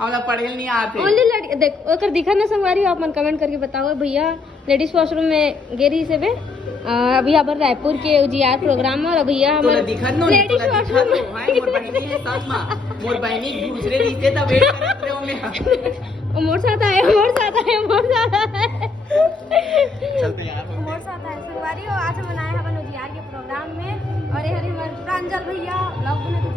हम लोग पढ़े नहीं आते। ओनली लड़की देख ओकर दिखा ना संगवारी आप मन कमेंट करके बताओ भैया लेडीज वॉशरूम में गेरी से बे अभी यहाँ पर रायपुर के उजियार प्रोग्राम और भैया तोला दिखत नो लेडीज वॉशरूम में मोर बहिनी है साथ में मोर बहिनी दूसरे रिश्ते तब वेट करत रहे होंगे मोर साथ आए चलते यार मोर साथ आए संगवारी और आज हम आए हैं उजियार के प्रोग्राम में और ये हमारे प्रांजल भैया ब्लॉग में तो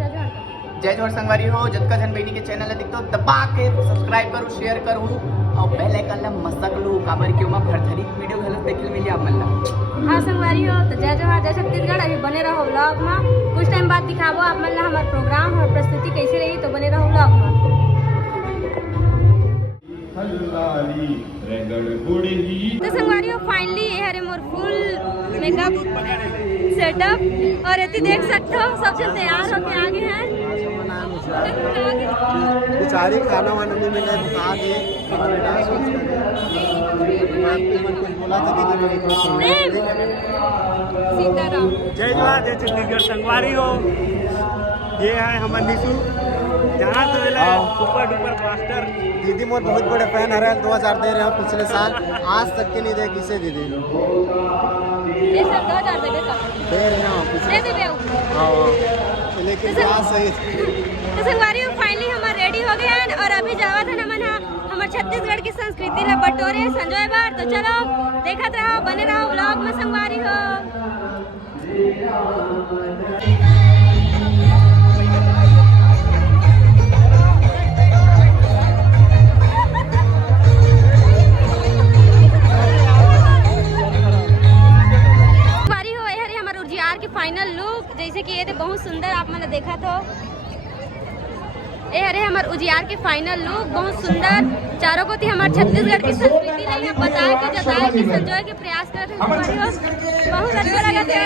जय जोहर संगवारी हो जतका जन बेटी के चैनल दिखतो दबा के सब्सक्राइब करो शेयर करो और बेल आइकन ला मसक लो काबर के ओमा भरथरी वीडियो घलत देखे मिली आप मन ला। हाँ संगवारी हो तो जय जोहर जय छत्तीसगढ़ अभी बने रहो ब्लॉग में कुछ टाइम बाद दिखाबो आप मन ला हमारा प्रोग्राम और प्रस्तुति कैसे रही तो बने रहो ब्लॉग में। तो संगवारी हो फाइनली ये हरे मोर फुल मेकअप सेटअप और ये देख सकते हो सब जन तैयार होके आगे हैं बेचारी खाना वाना नहीं मिला बता दे कुछ बोला था दीदी मेरे को सीताराम जय जोहार जय छत्तीसगढ़ संगवारी हो ये है हमारे निशु जहाँ से मिला सुपर डुपर मास्टर दीदी मोर बहुत बड़े फैन है 2000 दे रहे हो पिछले साल आज तक के नहीं दे किसे दीदी ये सब 2000 दे का दे रहे हो दे दे बेऊ हाँ लेकिन बात सही तो संगवारी फाइनली हमारे रेडी हो गए हैं और अभी जावा था नमन हमारे छत्तीसगढ़ की संस्कृति ला बटोरे संजय बार तो चलो देखत रहो बने रहो ब्लॉग में संगवारी हो। फाइनल लुक जैसे कि ये तो बहुत सुंदर आप मैंने देखा तो ये हरे हमारे उजियार के फाइनल लुक बहुत सुंदर चारों को थी हमारे छत्तीसगढ़ की संस्कृति नहीं है बताए कि जताए कि संजोए के प्रयास करते हैं बहुत अच्छा लगा था।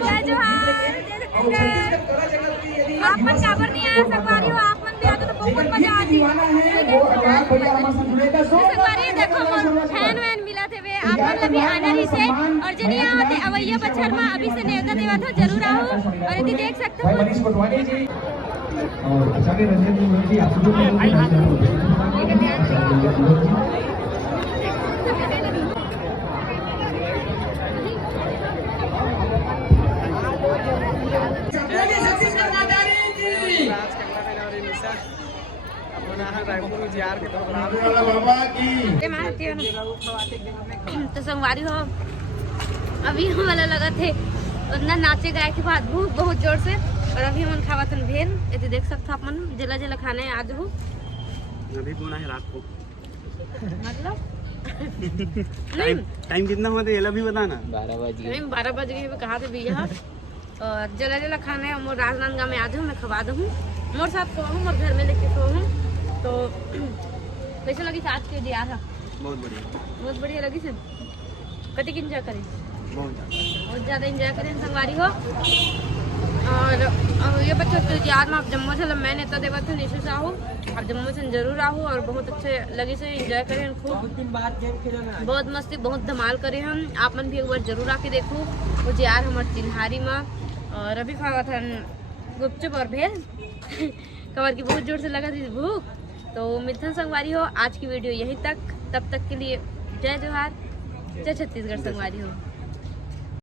जय जोहार आप मन काबर नहीं आया संगवारी हो आप मन भी आते तो बहुत मजा आती संगवारी देखो फैन वैन मिला थे वे आप मन भी आना ही से और जनिया होते अवैया बछर में अभी से नेवता देवा था जरूर आओ और यदि देख सकते हो और आचार्य रंजन जी आप लोग तो संगवारी हो अभी हम वाला लगा थे उतना नाचे गाए के बाद भूख बहुत जोर से और अभी हम खावा तन भेल ये देख सकते हो अपन जिला जिला खाने आज हो अभी बोना है रात को मतलब टाइम कितना हुआ था ये भी बताना 12 बजे नहीं 12 बज गए कहा थे भैया और जिला जिला खाने मोर राजनांदगांव में आज हूँ मैं खवा दूँ मोर साथ कहूँ मोर घर में लेके कहूँ तो कैसे लगी आज के यार बहुत बढ़िया लगी से कति इंजॉय करें बहुत ज़्यादा इंजॉय करें संगवारी हो और ये बच्चों तो यार में आप जम्मू से मैंने तो देवा था निशु साहू आप जम्मू से जरूर आहू और बहुत अच्छे लगे से इंजॉय करें खूब बहुत मस्ती बहुत धमाल करें हम आप मन भी एक बार जरूर आके देखो वो यार हमारे चिन्हारी में और अभी खावा था गुपचुप और भेल कवर की बहुत जोर से लगा थी भूख तो मिथुन संगवारी हो आज की वीडियो यहीं तक तब तक के लिए जय जोहार जय छत्तीसगढ़ संगवारी हो।